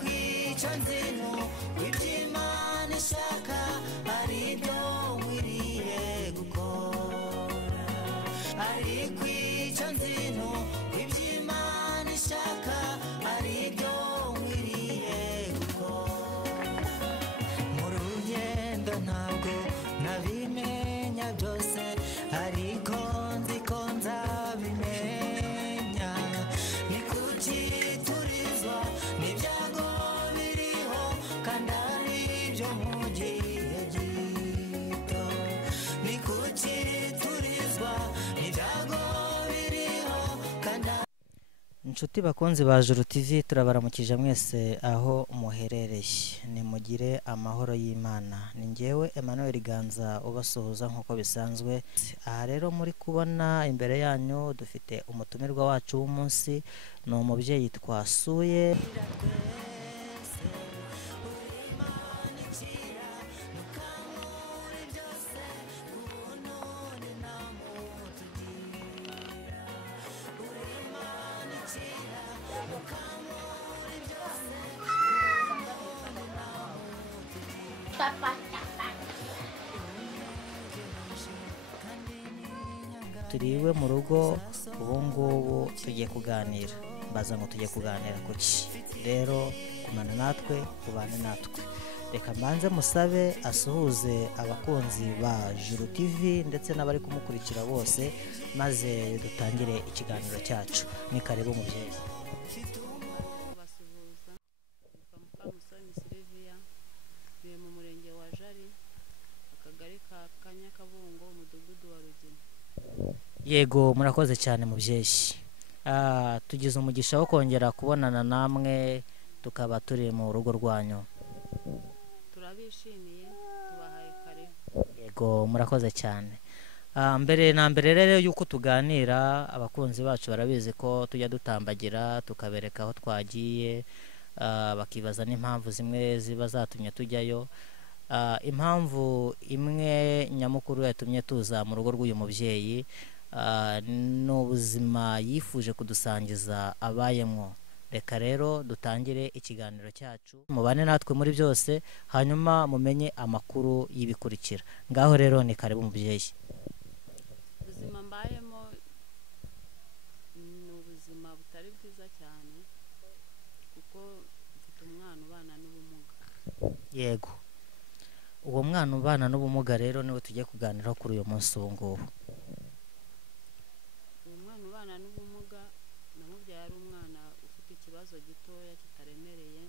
kwica nzino iby'Imana ishaka ari byo nkwiriye gukora ari kwica nzino iby'Imana ishaka ari byo nkwiriye gukora mu rugendo ntabwo nabimenya byose ariko nzi ko nzabimenya ni kuki turizwa n'ibyago biriho kandi ari byo mu gihe gito ni kuki turizwa n'ibyago biriho kandi inshuti bakunzi ba Juru TV turabaramukije mwese aho muherereye nimugire amahoro y'Imana ni njyewe Emmanuel Ganza ubasuhuza nkuko bisanzwe aha rero muri kubona imbere yanyu dufite umutumirwa wacu w'umunsi ni umubyeyi twasuye turiwe mu rugo ubu ngubu tugiye kuganira mbaza ngo tugiye kuganira kuki rero kumana natwe kubane natwe reka mbanze musabe asuhuze abakunzi ba Juru TV ndetse n'abari kumukurikira bose maze dutangire ikiganiro cyacu ni karibu mubyeyi basuhuza Mukamusoni Sylvia biye mu murenge wa Jari akagari ka Kanyakabungo umudugudu wa Rugina. yego murakoze cyane mubyeyi tugize umugisha wo kongera kubonana namwe tukaba turi mu rugo rwanyu Turabishimiye tubahaye karibu. yego murakoze cyane mbere na mbere rero yuko tuganira abakunzi bacu barabizi ko tujya dutambagira tukabereka aho twagiye bakibaza n'impamvu zimwe ziba zatumye tujyayo impamvu imwe nyamukuru yatumye tuza mu rugo rw'uyu mubyeyi ni ubuzima yifuje kudusangiza abayemo reka rero dutangire ikiganiro cyacu mubane natwe muri byose hanyuma mumenye amakuru y'ibikurikira ngaho rero ni karibu mubyeyi Ubuzima mbayemo ni ubuzima butari bwiza cyane kuko mfite umwana ubana n'ubumuga. yego uwo mwana ubana n'ubumuga rero niwe tugiye kuganiraho kuri uyu munsi ubu ngubu Uwo mwana ubana n'ubumuga namubyaye ari umwana ufite ikibazo gitoya kitaremereye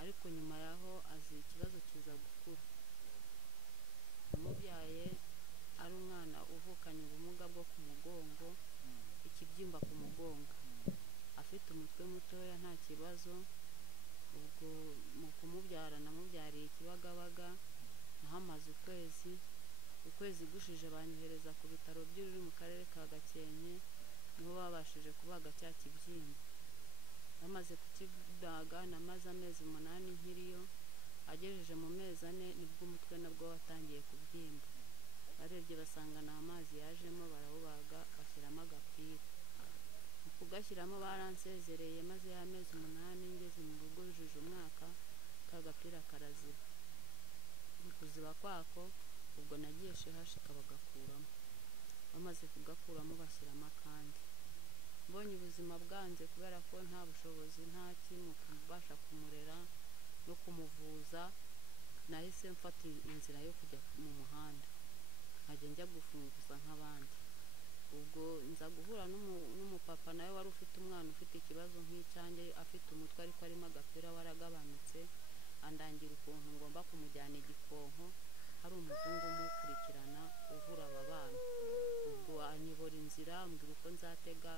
ariko nyuma yaho azi ikibazo kiza gukura. Namubyaye ari umwana uvukanye ubumuga bwo ku mugongo ikibyimba ku mugongo afite umutwe mutoya nta kibazo ubwo mu kumubyara namubyariye ikibagabaga nahamaze ukwezi gushije banyohereza ku bitaro by'uri mu karere ka Gakenke niho babashije kubaga cya kibyimba bamaze kukibaga namaze amezi 8 nkiriyo agejeje mu mezi 4 nibwo umutwe nabwo watangiye kubyimba barebye basanga na amazi yajemo barawubaga bashyiramo agapira kugashyiramo baransezereye maze y'amezi 8 ngeze mu rugo rujuje umwaka kagapira karaziba kuziba kwako ubwo nagiye shehashika bagakuramo bamaze kugakuramo bashyiramo akandi mbonye ubuzima bwanze kubera ko nta bushobozi nta kintu kubasha kumurera no kumuvuza nahise mfata inzira yo kujya mu muhanda nkajya njya gufunguza nk'abandi ubwo nza guhura n'umupapa nawe wari ufite umwana ufite ikibazo nk'icyanjye afite umutwe ariko arimo agapira waragabanutse andangira ukuntu ngomba kumujyana igikonko hari umuzungu umukurikirana uvura aba bana ubwo anyobora inzira ambwira uko ndatega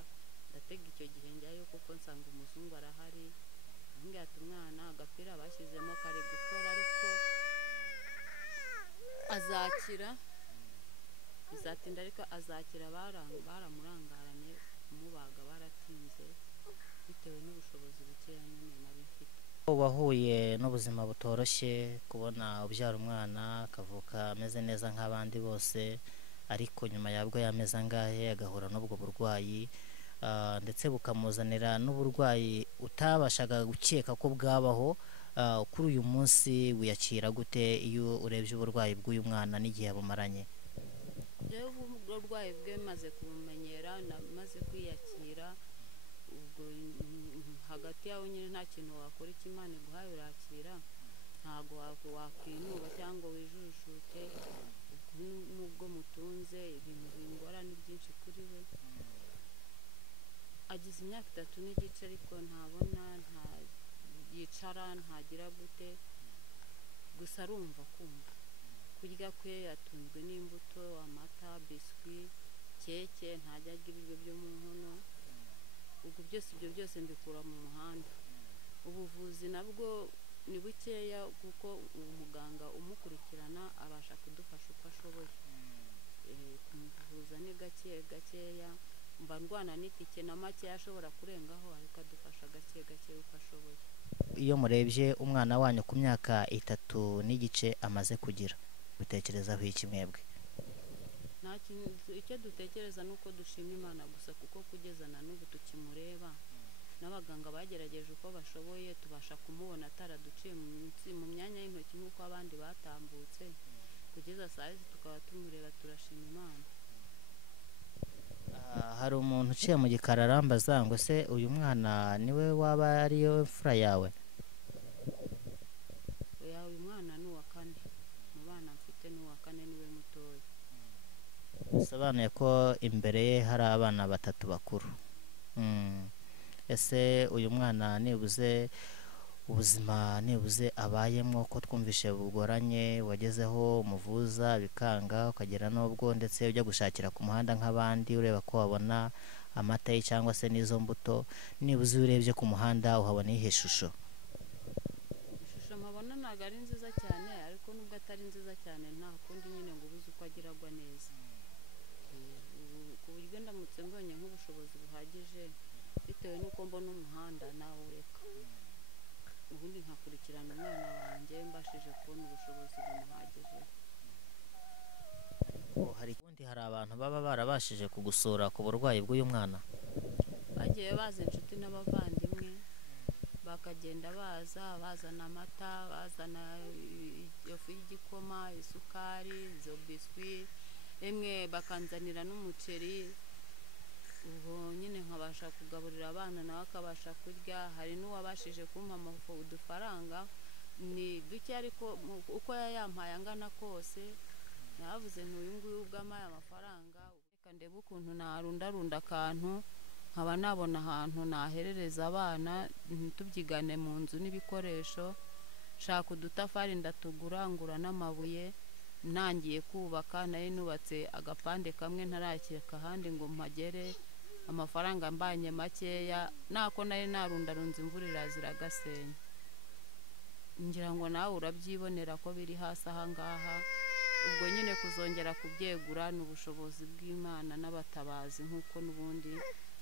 icyo gihe njyayo kuko nsanga umuzungu arahari ambwira ati umwana agapira bashyizemo kare gukora ariko azakira bizatinda ariko azakira baramurangaranye kumubaga baratinze bitewe n'ubushobozi bukeya nyine nari mfite. wahuye n'ubuzima butoroshye kubona ubyara umwana akavuka ameze neza nk'abandi bose ariko nyuma yabwo yameze angahe agahura n'ubwo burwayi ndetse bukamuzanira n'uburwayi utabashaga gukeka ko bwabaho, kuri uyu munsi wiyakira gute iyo urebye uburwayi bw'uyu mwana n'igihe bumaranye? rero uburwayi bwe maze kubumenyera maze kwiyakira, ubwo hagati yawe nyine nta kintu wakora, icyo Imana iguhaye urakira, ntabwo wakwinuba cyangwa wijujute. Nubwo mutunze ibintu bingora ni byinshi kuri we. Agize imyaka 3 n'igice ariko ntabona, nta yicara, ntagira gute, gusa arumva kumva. Kurya kwe yatunzwe n'imbuto, amata, biswi, keke, ntajya arya ibiryo byo mu nkono. Ubwo ibyo byose mbikura mu muhanda. Ubuvuzi nabwo ni bukeya kuko umuganga umukurikirana abasha kudufasha uko ashoboye. Kumuvuza ni gakeya, mba ndwana n'itike na make ashobora kurengaho, ariko adufasha gake uko ashoboye. Iyo murebye umwana wanyu ku myaka 3 n'igice amaze kugira, bitekerezaho iki mwebwe? Nta kintu, icyo dutekereza nuko dushima Imana gusa, kuko kugeza na n'ubu tukimureba. N'abaganga bagerageje uko bashoboye, tubasha kumubona ataraduciye mu myanya y'intoki nk'uko abandi batambutse. Kugeza saa hizi tukaba tumureba, turashima Imana. Hari umuntu uciye mu gikari arambaza ngo se uyu mwana niwe waba ariyo mfura yawe? Uyu mwana ni uwa 4 mu bana mfite, ni uwa 4, niwe mutoya. Bisobanuye ko imbere ye hari abana 3 bakuru. Ese uyu mwana nibuze ubuzima abayemo ko twumvishe bugoranye, wagezeho umuvuza bikanga, ukagera n'ubwo ndetse ujya gushakira ku muhanda nk'abandi ureba ko wabona amata ye cyangwa se n'izo mbuto, nibuze urebye ku muhanda uhabona ihe shusho? Ishusho mpabona ntabwo ari nziza cyane, ariko nubwo atari nziza cyane nta kundi nyine ngo ubuze uko agiragwa neza. Ku buryo ndamutse mbonye nk'ubushobozi buhagije, bitewe n'uko mbona umuhanda nawe ureka, ubundi nkakurikirana umwana wanjye mbashije kubona ubushobozi bumuhagije. Hari abantu baba barabashije kugusura ku burwayi bw'uyu mwana? Bagiye baza inshuti n'abavandimwe, bakagenda bazana amata, bazana ifu y'igikoma, isukari, izo biswi, emwe bakanzanira n'umuceri. Ubwo nyine nkabasha kugaburira abana nawe akabasha kurya. Hari n'uwabashije kumpa udufaranga, ni duke ariko uko yayampaye angana kose, navuze n'uyu nguyu ubwamaye amafaranga, reka ndebe ukuntu narundarunda akantu nkaba nabona ahantu naherereza abana, tubyigane mu nzu n'ibikoresho. Shaka udutafari ndatugura, ngura n'amabuye, ntangiye kubaka. Nayo nubatse agapande kamwe, ntarakeka ahandi ngo mpagere. Amafaranga mbanye makeya, nako nari narundarunze, imvura irazira agasenya. Ngira ngo nawe urabyibonera ko biri hasi ahangaha. Ubwo nyine kuzongera kubyegura ni ubushobozi bw'Imana n'abatabazi, nk'uko n'ubundi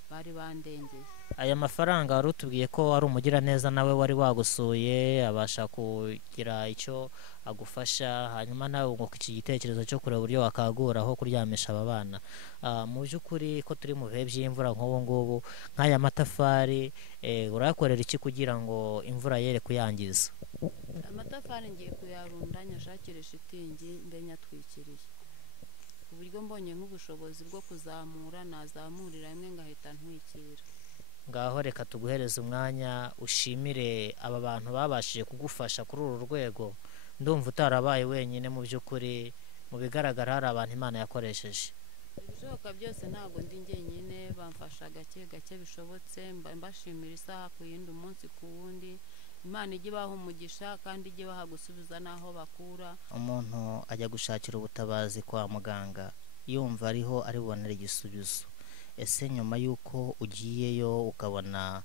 bari bandengeye. Aya mafaranga wari utubwiye ko ari umugiraneza nawe wari wagusuye, abasha kugira icyo agufasha, hanyuma nawe ngo iki gitekerezo cyo kureba uburyo wakagura aho kuryamisha aba bana. Mu by'ukuri ko turi mu bihe by'imvura nk'ubu ngubu, nk'aya matafari urayakorera iki kugira ngo imvura yere kuyangiza? Amatafari ngiye kuyarunda, nyashakire shitingi, mbe nyatwikiriye, ku buryo mbonye nk'ubushobozi bwo kuzamura nazamurira rimwe ngahita ntwikira. Ngaho reka tuguhereze umwanya ushimire aba bantu babashije kugufasha kuri uru rwego. Ndumva utarabaye wenyine, mu by'ukuri mu bigaragara hari abantu Imana yakoresheje. Ibishoboka byose ntabwo ndi njyenyine, bamfasha gake bishobotse, mbashimira isaha ku yindi, umunsi ku wundi. Imana ijye ibaha umugisha kandi ijye ibaha gusubiza n'aho bakura. Umuntu ajya gushakira ubutabazi kwa muganga yumva ariho ari bubonere igisubizo. Ese nyuma y'uko ugiyeyo ukabona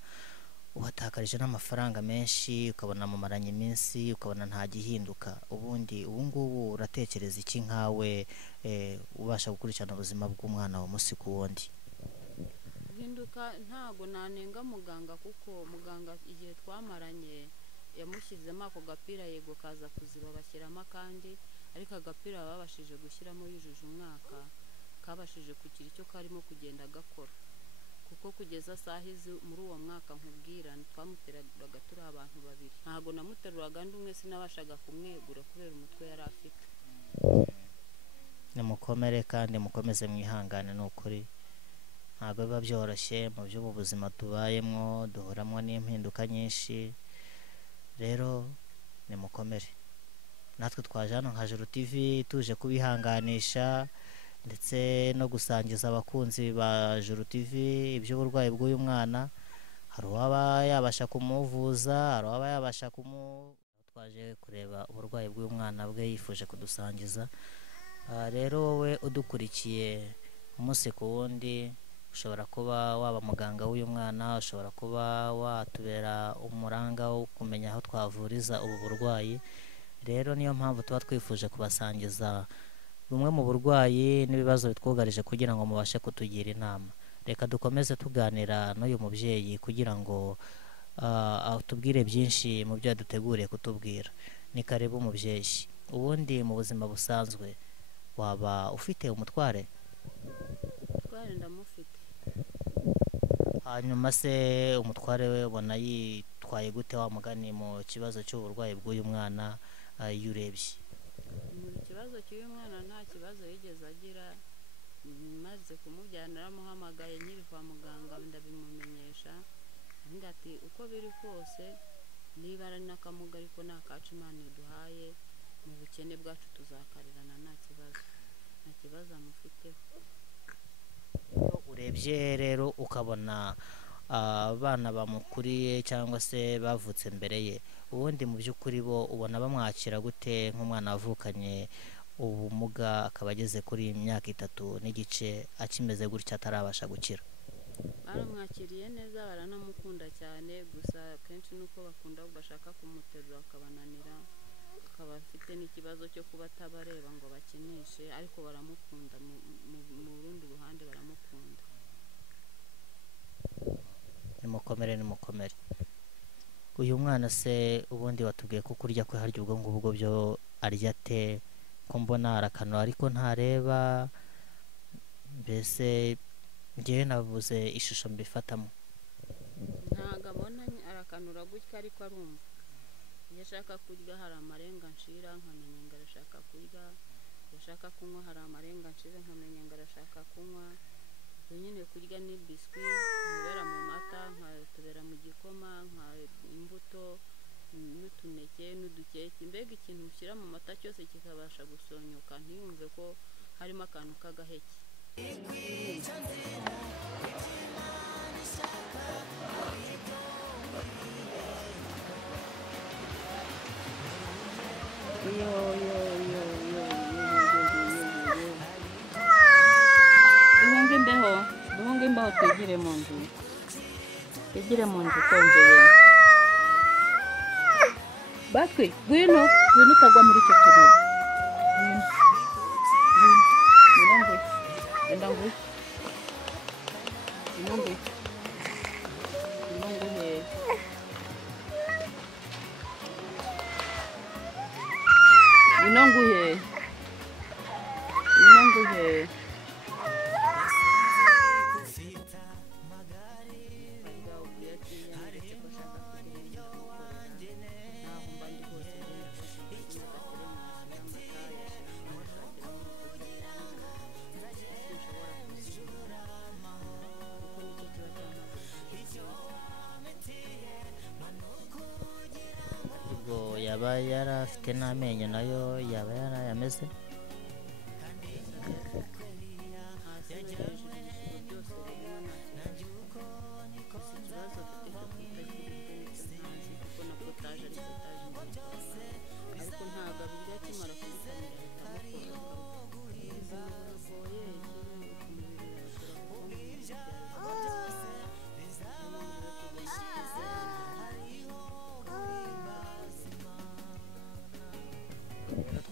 uhatakarije n'amafaranga menshi, ukabona mumaranye iminsi, ukabona nta gihinduka, ubundi ubu ngubu uratekereza iki nkawe ubasha gukurikirana ubuzima bw'umwana wa musi ku wundi? Guhinduka ntago nanenga muganga, kuko muganga igihe twamaranye yamushyizemo ako gapira, yego kaza kuziba bashyiramo akandi, ariko agapira babashije gushyiramo yujuje umwaka kabashije kugira icyo karimo kugenda gakora, ku kuko kugeza saha izi muri uwo mwaka nkubwira twamuteraga turi abantu babiri, ntabwo namuteruraga ndi umwe, sinabashaga kumwegura kubera umutwe yari afite. nimukomere kandi mukomeze mwihangane, ni ukuri ntabwo biba byoroshye mu by'ubu buzima tubayemo, duhuramo n'impinduka nyinshi, rero nimukomere. Natwe twaje hano nka Juru TV tuje kubihanganisha ndetse no gusangiza abakunzi ba Juru TV iby'uburwayi bw'uyu mwana. Hari uwaba yabasha kumuvuza, hari uwaba yabasha twaje kureba uburwayi bw'uyu mwana bwe yifuje kudusangiza. Rero wowe udukurikiye umunsi ku wundi, ushobora kuba waba muganga w'uyu mwana, ushobora kuba watubera umuranga wo kumenya aho twavuriza ubu burwayi. Rero niyo mpamvu tuba twifuje kubasangiza bumwe mu burwayi n'ibibazo bitwugarije kugira ngo mubashe kutugira inama. Reka dukomeze tuganira n'uyu mubyeyi kugira ngo atubwire byinshi mu byo yaduteguriye kutubwira. Ni karibu mubyeyi. Ubundi mu buzima busanzwe waba ufite umutware? Umutware ndamufite. Hanyuma se umutware we ubona yitwaye gute wa mugani mu kibazo cy'uburwayi bw'uyu mwana iyo urebye? Mu kibazo cy'uyu mwana nta kibazo yigeze agira, maze kumubyara naramuhamagaye nkiri kwa muganga ndabimumenyesha, avuga ati uko biri kose niba ari n'akamuga ariko nta kacu Imana iduhaye, mu bukene bwacu tuzakarirana, nta kibazo amufiteho. Urebye rero ukabona abana bamukuriye cyangwa se bavutse mbere ye, ubundi mu by'ukuri bo ubona bamwakira gute nk'umwana wavukanye ubumuga akaba ageze kuri imyaka 3 n'igice akimeze gutya atarabasha gukira? Baramwakiriye neza, baranamukunda cyane, gusa kenshi nuko bakunda bashaka kumuterura akabananira, akaba afite n'ikibazo cyo kuba atabareba ngo bakinishe, ariko baramukunda, mu rundi ruhande baramukunda. Nimukomere. Uyu mwana se ubundi watubwiye ko kurya kwe harya ubwo ngubwo byo arya ate? Ko mbona arakanura ariko ntareba, mbese njyewe nabuze ishusho mbifatamo. Ntago abona arakanura gutya ariko arumva. Iyo ashaka kurya hari amarenga nshira nkamenya ngo arashaka kurya, iyo ashaka kunywa hari amarenga nshira nkamenya ngo arashaka kunywa. Nyine kurya ni biswi, nkabera mu mata, nkatubera mu gikoma, nka imbuto n'utuneke n'udukeke, mbega ikintu ushyira mu mata cyose kikabasha gusonyoka ntiyumve ko harimo akantu k'agaheke. Duhunge imbaho twigire mu nzu konjeye. Bakwe gwino utagwa muri icyo kintu. Inonguhe. Yaba yarafite n'amenyo nayo yaba yarayameze?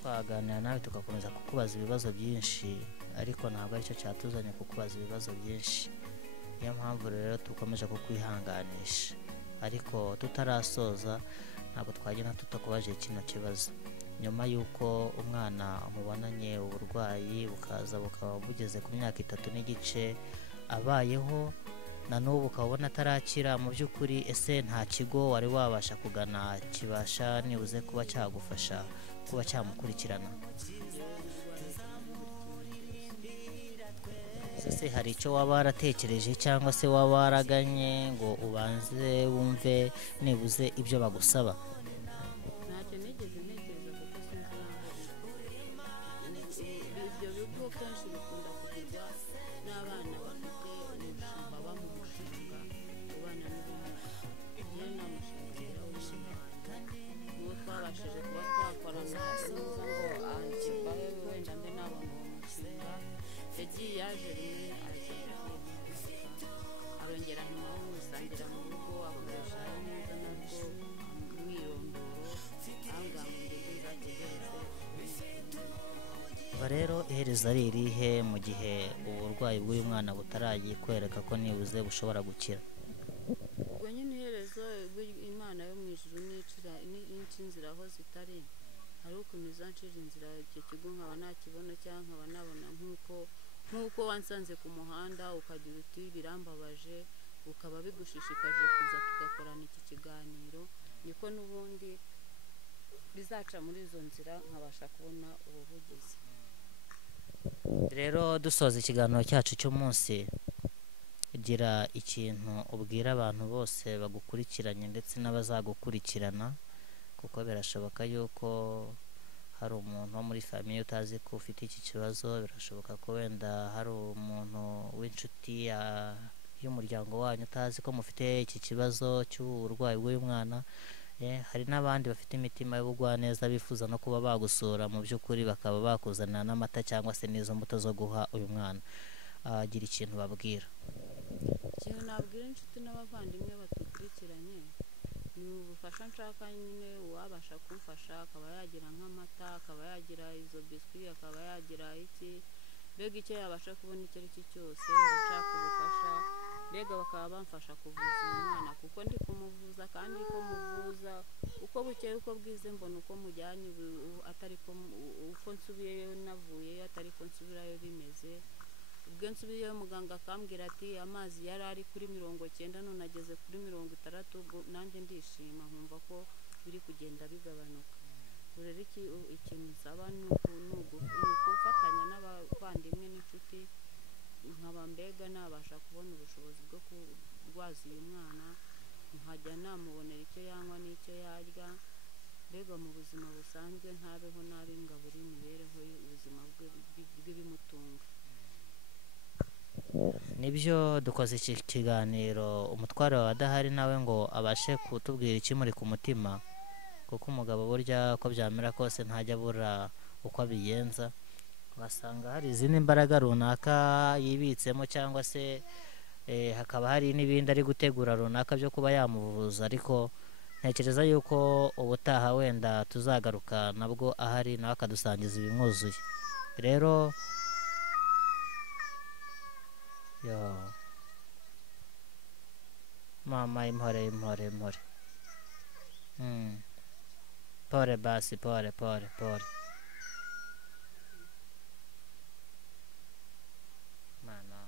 Twaganira nawe tugakomeza kukubaza ibibazo byinshi, ariko ntabwo aricyo cyatuzanye kukubaza ibibazo byinshi. Niyo mpamvu rero dukomeje kukwihanganisha, ariko tutarasoza ntabwo twagenda tutakubaje kino kibazo. Nyuma y'uko umwana umubonanye uburwayi bukaza bukaba bugeze ku myaka 3 n'igice, abayeho na n'ubu ukaba ubona atarakira mu by'ukuri, ese nta kigo wari wabasha kugana kibasha nibuze kuba cyagufasha kuba cyamukurikirana? ese hari icyo waba waratekereje cyangwa se waba waraganye ngo ubanze wumve nibuze ibyo bagusaba? ntacyo nigeze ntekereza kuko sinzi ibyo bigo kenshi bikunda kugirwa n'abana bafite baba mu mushinga ubana n'ubumuga. yewe nta mushinga ngira w'ubumuga, n'uwo twabashije kuba twakorana neza ngo ansibaye wenda mbe nabona uwo mushinga. yagiye yaje rimwe aragenda kwiyandika, arongera ntimusangira mu rugo, akoresha neza nabwo umwirondoro ahangaha mu gihe zategereze. rero iherezo ari irihe mu gihe uburwayi bw'uyu mwana butaragikwereka ko nibuze bushobora gukira? ubwo nyine iherezo imana yo mu ijuru nica inzira aho zitari, hari ukuntu izancira inzira icyo kigo nkaba nakibona cyangwa nkaba nabona nk'uko wansanze ku muhanda ukagira uti birambabaje, ukaba bigushishikaje kuza tugakorana iki kiganiro, niko n'ubundi bizaca muri izo nzira nkabasha kubona ubuvugizi. rero dusoza ikiganiro cyacu cy'umunsi, gira ikintu ubwira abantu bose bagukurikiranye ndetse n'abazagukurikirana, kuko birashoboka yuko hari umuntu wo muri famiye utazi ko ufite iki kibazo, birashoboka ko wenda hari umuntu w'inshuti y'umuryango wanyu utazi ko mufite iki kibazo cy'uburwayi bw'uyu mwana. hari n'abandi bafite imitima y'ubugwaneza bifuza no kuba bagusura mu by'ukuri, bakaba bakuzanira n'amata cyangwa se n'izo mbuto zo guha uyu mwana. gira ikintu babwira. ikintu nabwira inshuti n'abavandimwe batukurikiranye ni ubufasha nshaka nyine, uwabasha kumfasha akaba yagira nk'amata, akaba yagira izo biswi, akaba yagira iki, mbega icyo yabasha kubona icyo ari cyo cyose ndashaka ubufasha. mbega bakaba bamfasha kuvuza uyu mwana kuko ndi kumuvuza, kandi ko muvuza uko bukeye uko bwize mbona uko mujyanye atari ko uko nsubiyeyo navuyeyo atari ko nsubirayo bimeze. ubwo nsubiyeyo muganga akambwira ati amazi yari ari kuri 90 none ageze kuri 60, nanjye ndishima nkumva ko biri kugenda bigabanuka. rero ikintu nsaba ni ukufatanya n'abavandimwe n'inshuti, nkaba mbega nabasha kubona ubushobozi bwo kurwaza uyu mwana, nkajya namubonera icyo yanywa n'icyo yarya, mbega mu buzima busanzwe ntabeho nabi ngo abure imibereho y'ubuzima bw'ibimutunga. nibyo dukoze iki kiganiro, umutware wawe adahari nawe ngo abashe kutubwira ikimuri ku mutima, kuko umugabo burya uko byamera kose ntajya abura uko abigenza. wasanga hari izindi mbaraga runaka yibitsemo, cyangwa se hakaba hari n'ibindi ari gutegura runaka byo kuba yamuvuza, ariko ntekereza yuko ubutaha wenda tuzagaruka nabwo ahari nawe akadusangiza ibimwuzuye. rero mama impore pole basi, pole mana.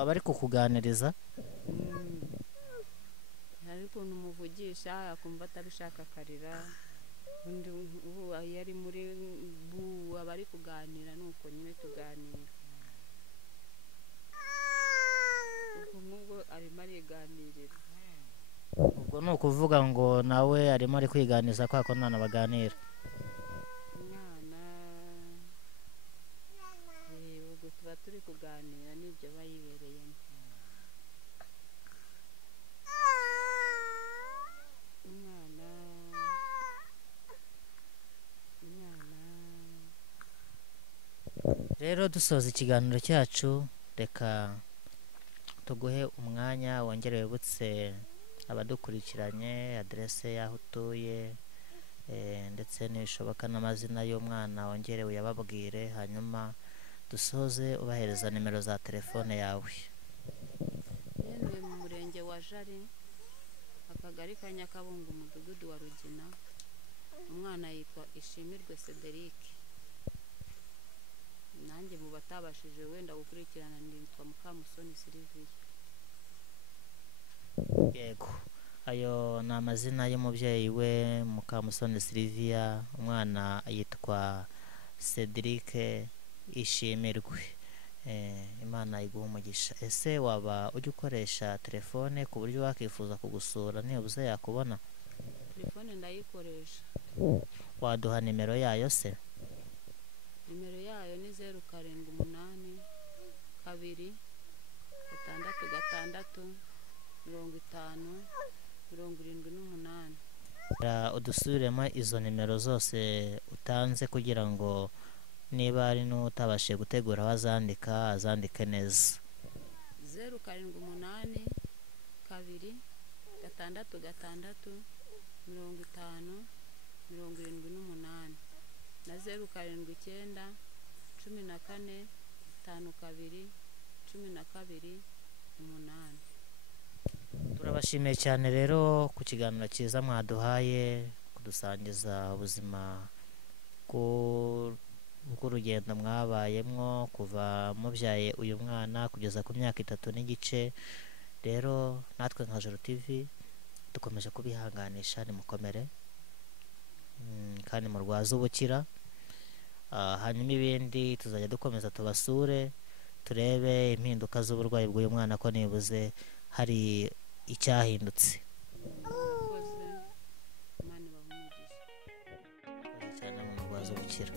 aba ari kukuganiriza, hari ukuntu umuvugisha akumva atabishaka akarira, undi iyo ari muri aba ari kuganira nuko nyine tuganira, ubwo nk'ubwo arimo ariganirira. ubwo ni ukuvuga ngo nawe arimo ari kwiganiza kwa ko none baganira. ubwo tuba turi kuganira n'ibyo bayibereyemo. rero dusoza ikiganiro cyacu, reka tuguhe umwanya wongere wibutse abadukurikiranye aderese y'aho utuye, ndetse nibishoboka n'amazina y'umwana wongere uyababwire, hanyuma dusoze ubahereza nimero za telefone yawe. yewe mu murenge wa Jari, akagari ka Nyakabungo, umudugudu wa Rugina. Umwana yitwa Ishimirwe Cedric. Nanjye mu batabashije wenda gukurikirana nitwa Mukamusoni Sylvie. Yego, ayo ni amazina y'umubyeyi we Mukamusoni Sylvia, umwana yitwa Cedric Ishimirwe. Imana iguha umugisha. Ese waba ujya ukoresha telefone ku buryo wakifuza kugusura nibuze yakubona? Telefone ndayikoresha. Waduha nimero yayo se? Nimero yayo ni 078 2 6 6 50 78. Udusubiremo izo nimero zose utanze kugira ngo niba ari n'utabashije gutegura wazandika azandike neza. 078 2 6 6 50 78 na 079 14 52 12 8. Turabashimiye cyane rero ku kiganiro cyiza mwaduhaye, kudusangiza ubuzima bw'urugendo mwabayemwo kuva mubyaye uyu mwana kugeza ku myaka 3 n'igice. Rero natwe nka Joro TV dukomeje kubihanganisha, nimukomere kandi murwaze ubukira. Hanyuma ibindi tuzajya dukomeza tubasure, turebe impinduka z'uburwayi bw'uyu mwana ko nibuze hari icyahindutse. Imana ibahumugisha cyane mu murwaza ubukira.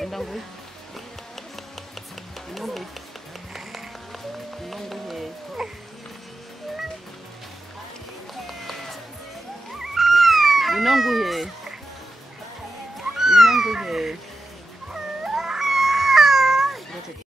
Endang gue.